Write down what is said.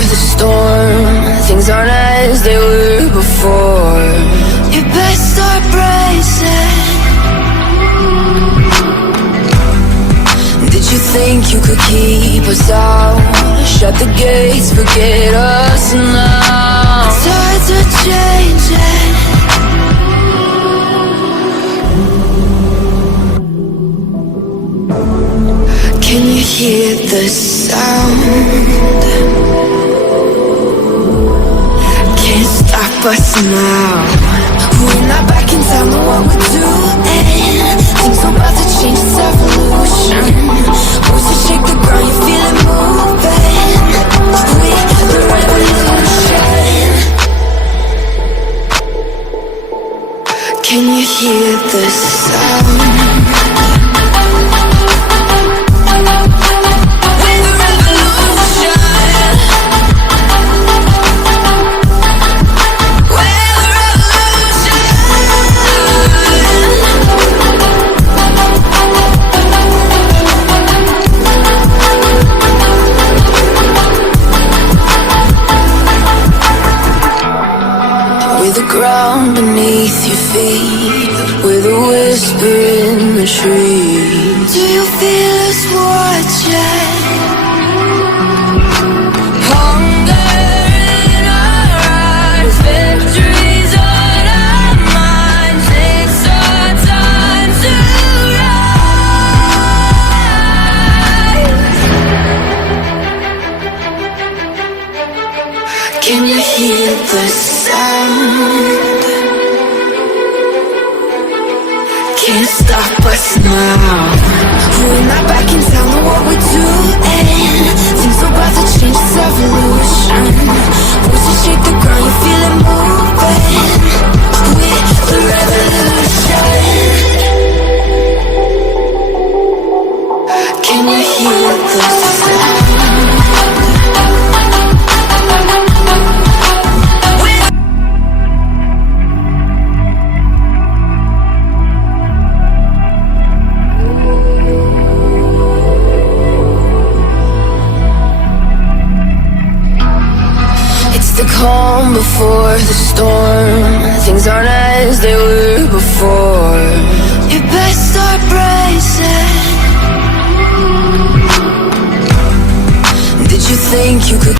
the storm. Things aren't as they were before. You best start bracing. Did you think you could keep us out? Shut the gates, forget us now. Tides are changing. Can you hear the sound? Can't stop us now. We're not back in town, know what we're doing. Things are about to change, it's evolution. Voices shake the ground, you feel it moving. We're the revolution. Can you hear the sound? Ground beneath your feet, with a whisper in the trees. Do you feel us watching? Hunger in our eyes, victories on our minds. It's our time to rise. Can you hear the sound? Can't stop us now. We're not back in town, know what we're doing. Things are about to change, it's evolution. Voices shake the ground, you feel it moving. We're the revolution. Can you hear the sound? The calm before the storm. Things aren't as they were before. You best start bracing. Did you think you could